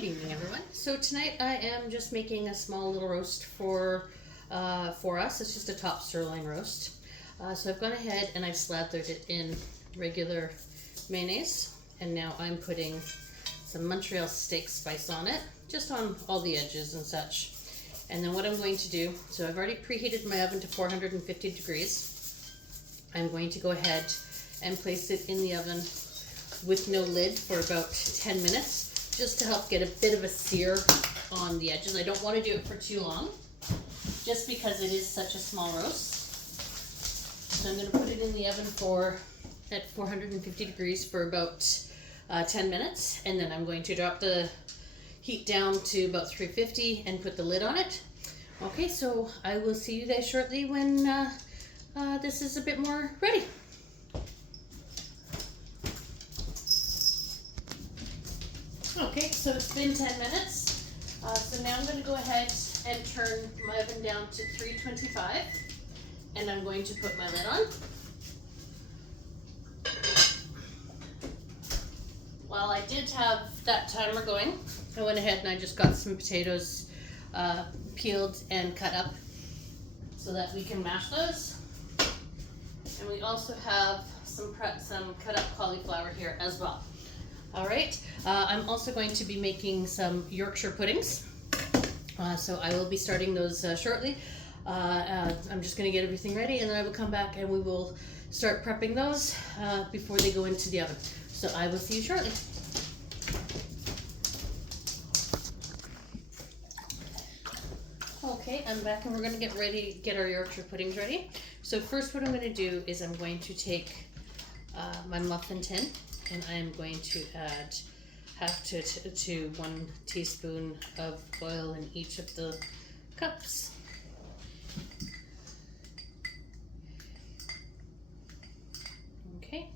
Good evening, everyone. So tonight I am just making a small little roast for us. It's just a top sirloin roast. So I've gone ahead and I've slathered it in regular mayonnaise, and now I'm putting some Montreal steak spice on it, just on all the edges and such. And then what I'm going to do, so I've already preheated my oven to 450 degrees. I'm going to go ahead and place it in the oven with no lid for about 10 minutes. Just to help get a bit of a sear on the edges. I don't want to do it for too long, just because it is such a small roast. So I'm going to put it in the oven at 450 degrees for about 10 minutes, and then I'm going to drop the heat down to about 350 and put the lid on it. Okay, so I will see you guys shortly when this is a bit more ready. Okay, so it's been 10 minutes. So now I'm going to go ahead and turn my oven down to 325, and I'm going to put my lid on. While I did have that timer going, I went ahead and I just got some potatoes peeled and cut up so that we can mash those. And we also have some cut up cauliflower here as well. All right, I'm also going to be making some Yorkshire puddings. So I will be starting those shortly. I'm just gonna get everything ready, and then I will come back and we will start prepping those before they go into the oven. So I will see you shortly. Okay, I'm back and we're gonna get ready to get our Yorkshire puddings ready. So first what I'm gonna do is I'm going to take my muffin tin, and I am going to add half to 1 teaspoon of oil in each of the cups. Okay.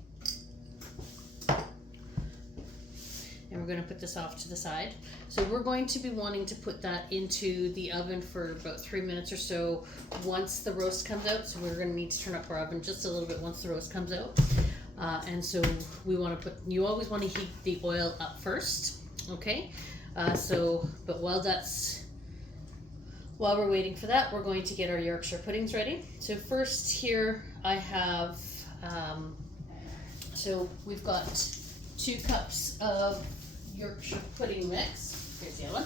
And we're going to put this off to the side. So we're going to be wanting to put that into the oven for about 3 minutes or so once the roast comes out. So we're going to need to turn up our oven just a little bit once the roast comes out. And so we want to you always want to heat the oil up first, okay? But while we're waiting for that, we're going to get our Yorkshire puddings ready. So first here I have, so we've got 2 cups of Yorkshire pudding mix. Here's the other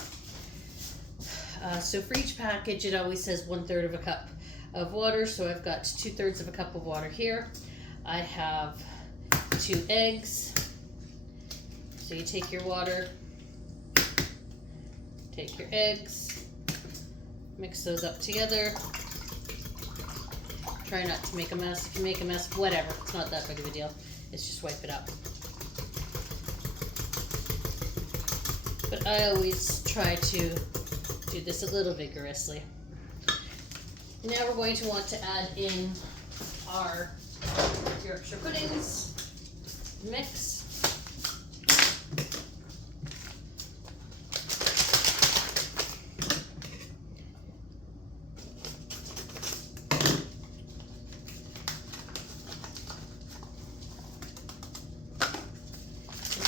one. So for each package, it always says 1/3 of a cup of water. So I've got 2/3 of a cup of water here. I have 2 eggs. So you take your water, take your eggs, mix those up together. Try not to make a mess. If you make a mess, whatever, it's not that big of a deal. It's just wipe it up. But I always try to do this a little vigorously. Now we're going to want to add in our Yorkshire puddings mix.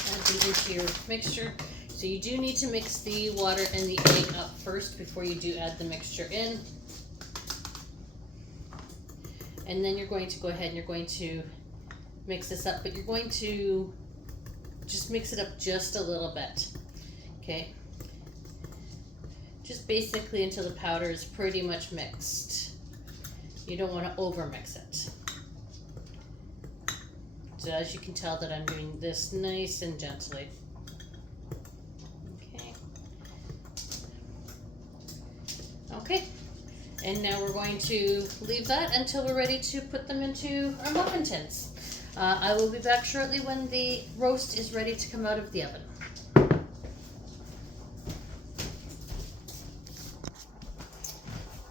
Add these into your mixture. So you do need to mix the water and the egg up first before you do add the mixture in. And then you're going to go ahead and you're going to mix this up, but you're going to just mix it up just a little bit, okay? Just basically until the powder is pretty much mixed. You don't want to over mix it. So as you can tell that I'm doing this nice and gently. Okay. Okay. And now we're going to leave that until we're ready to put them into our muffin tins. I will be back shortly when the roast is ready to come out of the oven.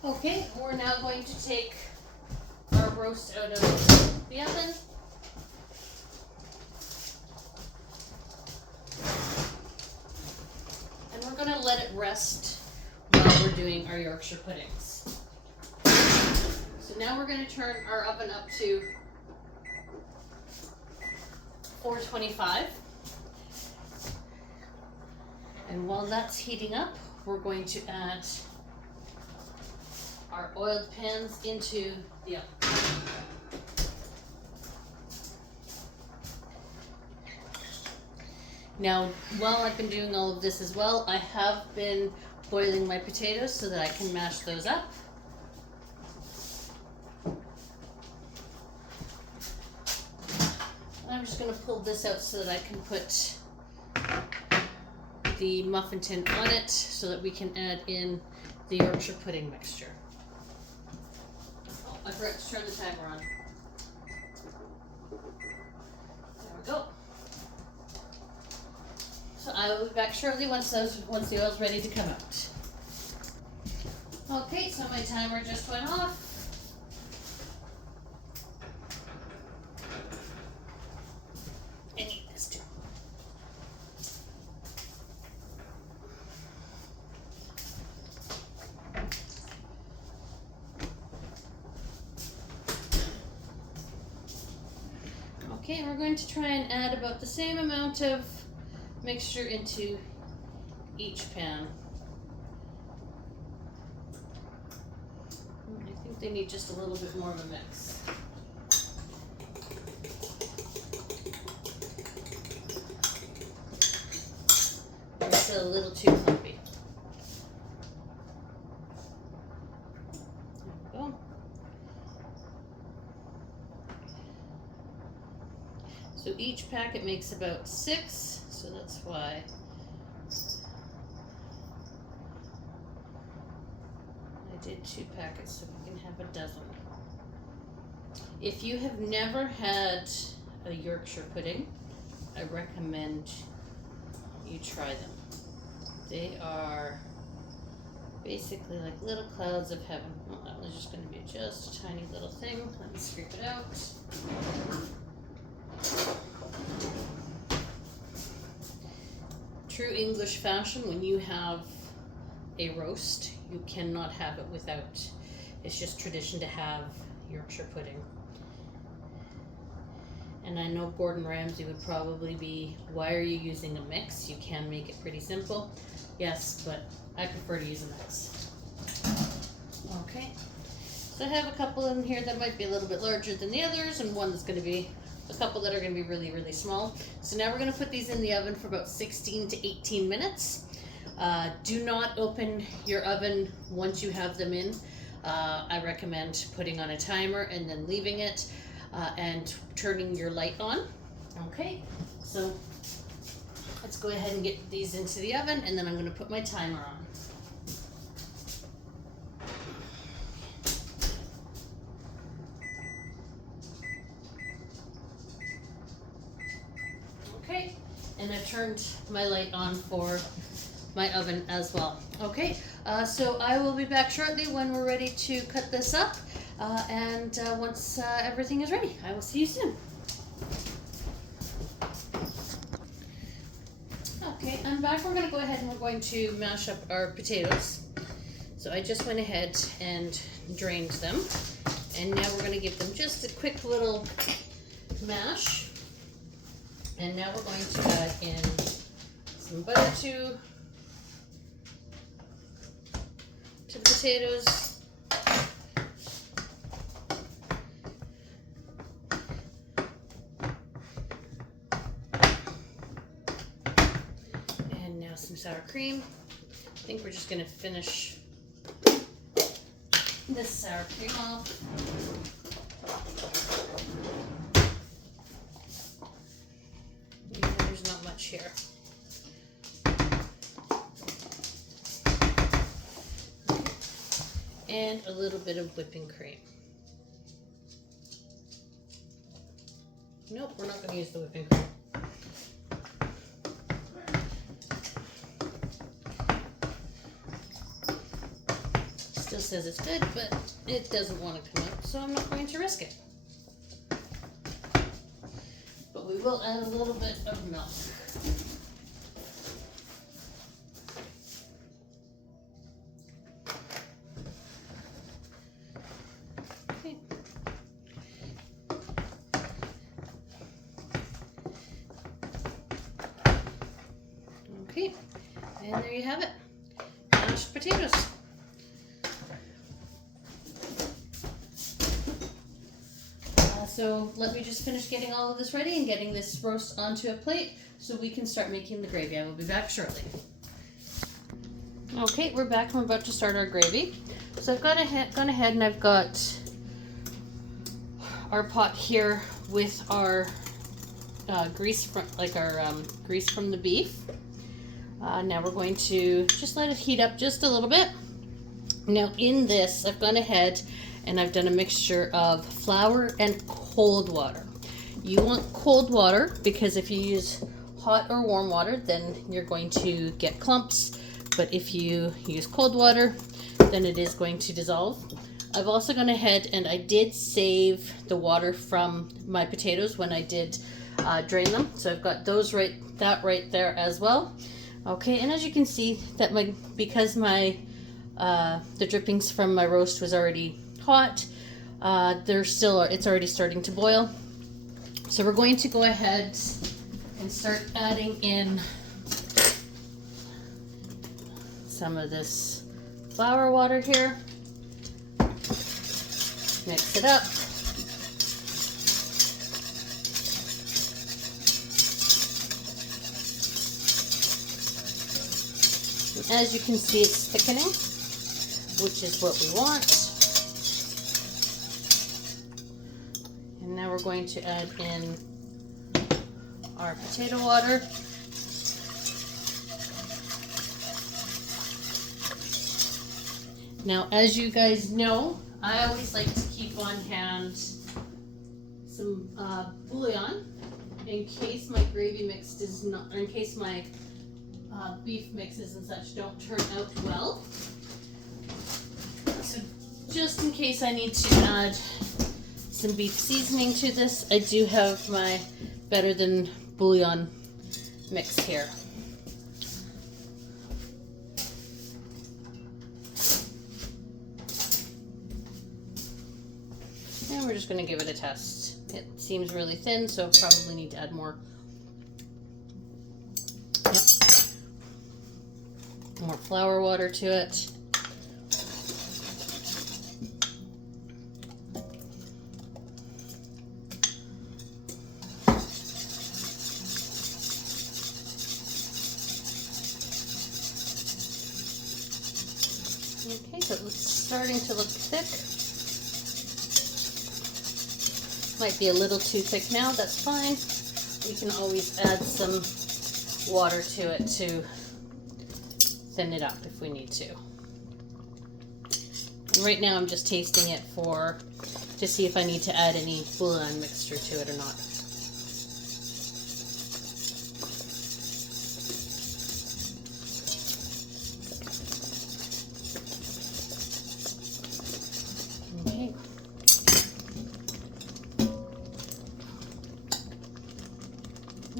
Okay, we're now going to take our roast out of the oven. And we're going to let it rest while we're doing our Yorkshire puddings. So now we're going to turn our oven up to 425. And while that's heating up, we're going to add our oiled pans into the oven. Now, while I've been doing all of this as well, I have been boiling my potatoes so that I can mash those up. I'm just going to pull this out so that I can put the muffin tin on it so that we can add in the Yorkshire pudding mixture. Oh, I forgot to turn the timer on. There we go. So I will be back shortly once the oil's ready to come out. Okay, so my timer just went off. I need this too. Okay, we're going to try and add about the same amount of mixture into each pan. I think they need just a little bit more of a mix. They're still a little too clumpy. There we go. So each packet makes about 6, so that's why I did 2 packets so we can have a dozen. If you have never had a Yorkshire pudding, I recommend you try them. They are basically like little clouds of heaven. Well, that was just going to be just a tiny little thing. Let me scrape it out. True English fashion, when you have a roast, you cannot have it without. It's just tradition to have Yorkshire pudding. And I know Gordon Ramsay would probably be, why are you using a mix? You can make it pretty simple. Yes, but I prefer to use a mix. Okay, so I have a couple in here that might be a little bit larger than the others, and one that's going to be a couple that are going to be really, really small. So now we're going to put these in the oven for about 16 to 18 minutes. Do not open your oven once you have them in. I recommend putting on a timer and then leaving it and turning your light on. Okay, so let's go ahead and get these into the oven, and then I'm going to put my timer on. Okay, and I've turned my light on for my oven as well. Okay, so I will be back shortly when we're ready to cut this up, and once everything is ready, I will see you soon. Okay, I'm back. We're going to go ahead and we're going to mash up our potatoes. So I just went ahead and drained them, and now we're going to give them just a quick little mash. And now we're going to add in some butter to the potatoes. And now some sour cream. I think we're just going to finish this sour cream off. There's not much here. And a little bit of whipping cream. Nope, we're not going to use the whipping cream. Still says it's good, but it doesn't want to come out, so I'm not going to risk it. But we will add a little bit of milk. Okay. Okay, And there you have it, mashed potatoes. So let me just finish getting all of this ready and getting this roast onto a plate so we can start making the gravy. I will be back shortly. Okay, we're back and we're about to start our gravy. So I've gone ahead and I've got our pot here with our grease from grease from the beef. Now we're going to just let it heat up just a little bit. Now in this, I've gone ahead and I've done a mixture of flour and cold water. You want cold water because if you use hot or warm water, then you're going to get clumps. But if you use cold water, then it is going to dissolve. I've also gone ahead and I did save the water from my potatoes when I did drain them. So I've got those right there as well. Okay, and as you can see that because the drippings from my roast was already hot, it's already starting to boil. So we're going to go ahead and start adding in some of this flour water here. Mix it up. And as you can see, it's thickening, which is what we want. And now we're going to add in our potato water. Now, as you guys know, I always like to keep on hand some bouillon in case my gravy mix does not, or in case my beef mixes and such don't turn out well. So just in case I need to add some beef seasoning to this, I do have my Better Than bouillon mix here. And we're just going to give it a test. It seems really thin, so probably need to add more. Yep. More flour water to it. Okay, so it's starting to look thick. Might be a little too thick now, that's fine. We can always add some water to it to thin it up if we need to. And right now I'm just tasting it to see if I need to add any bouillon mixture to it or not. Okay.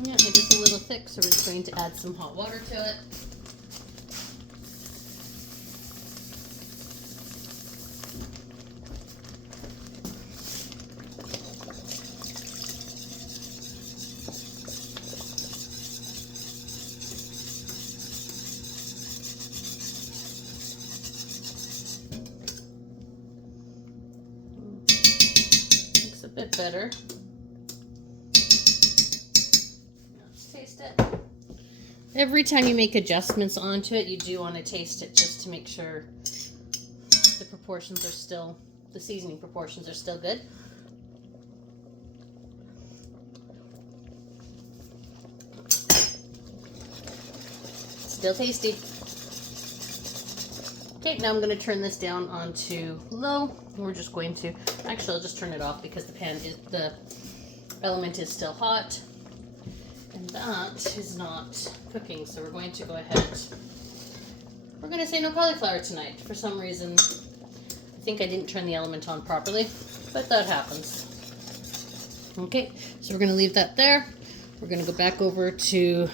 Yeah, it is a little thick, so we're just going to add some hot water to it. Looks a bit better. Every time you make adjustments onto it, you do want to taste it just to make sure the proportions are still, the seasoning proportions are still good. Still tasty. Okay, now I'm going to turn this down onto low. We're just going to, actually I'll just turn it off because the element is still hot. And that is not cooking, so we're going to go ahead. We're going to say no cauliflower tonight. For some reason, I think I didn't turn the element on properly, but that happens. Okay, so we're going to leave that there. We're going to go back over to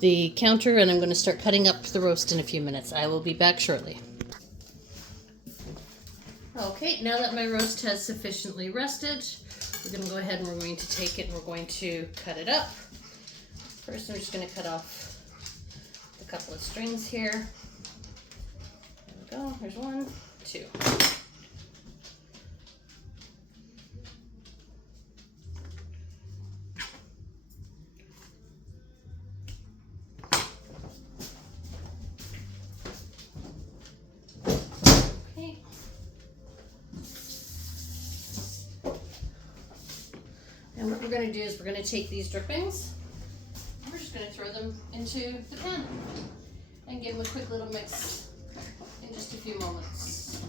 the counter, and I'm going to start cutting up the roast in a few minutes. I will be back shortly. Okay, now that my roast has sufficiently rested, we're going to go ahead and we're going to take it and we're going to cut it up. First, I'm just going to cut off a couple of strings here. There we go. There's 1, 2. Okay. And what we're going to do is we're going to take these drippings. We're just going to throw them into the pan and give them a quick little mix in just a few moments.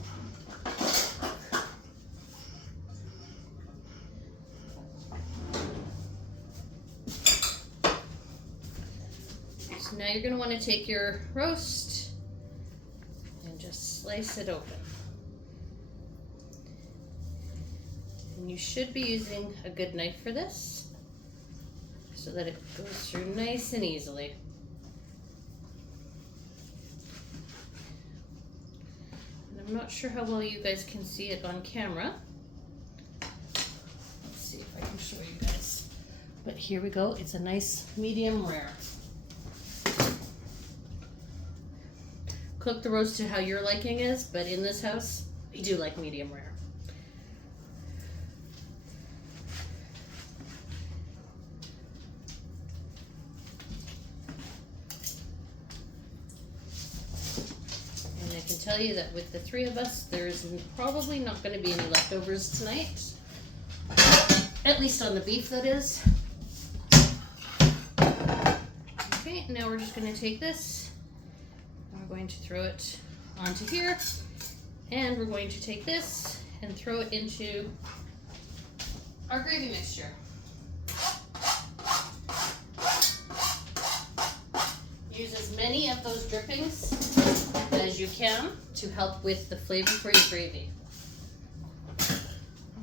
So now you're going to want to take your roast and just slice it open. And you should be using a good knife for this, so that it goes through nice and easily. And I'm not sure how well you guys can see it on camera. Let's see if I can show you guys. But here we go. It's a nice medium rare. Cook the roast to how your liking is, but in this house, we do like medium rare. I can tell you that with the 3 of us, there's probably not going to be any leftovers tonight. At least on the beef, that is. Okay, now we're just going to take this, and we're going to throw it onto here, and we're going to take this and throw it into our gravy mixture. Use as many of those drippings as you can to help with the flavor for your gravy.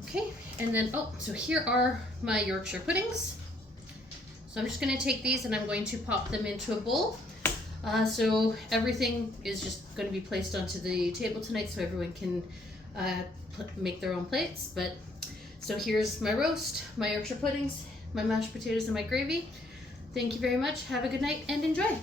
Okay, and then, so here are my Yorkshire puddings. So I'm just going to take these and I'm going to pop them into a bowl. So everything is just going to be placed onto the table tonight so everyone can make their own plates. But so here's my roast, my Yorkshire puddings, my mashed potatoes, and my gravy. Thank you very much. Have a good night and enjoy.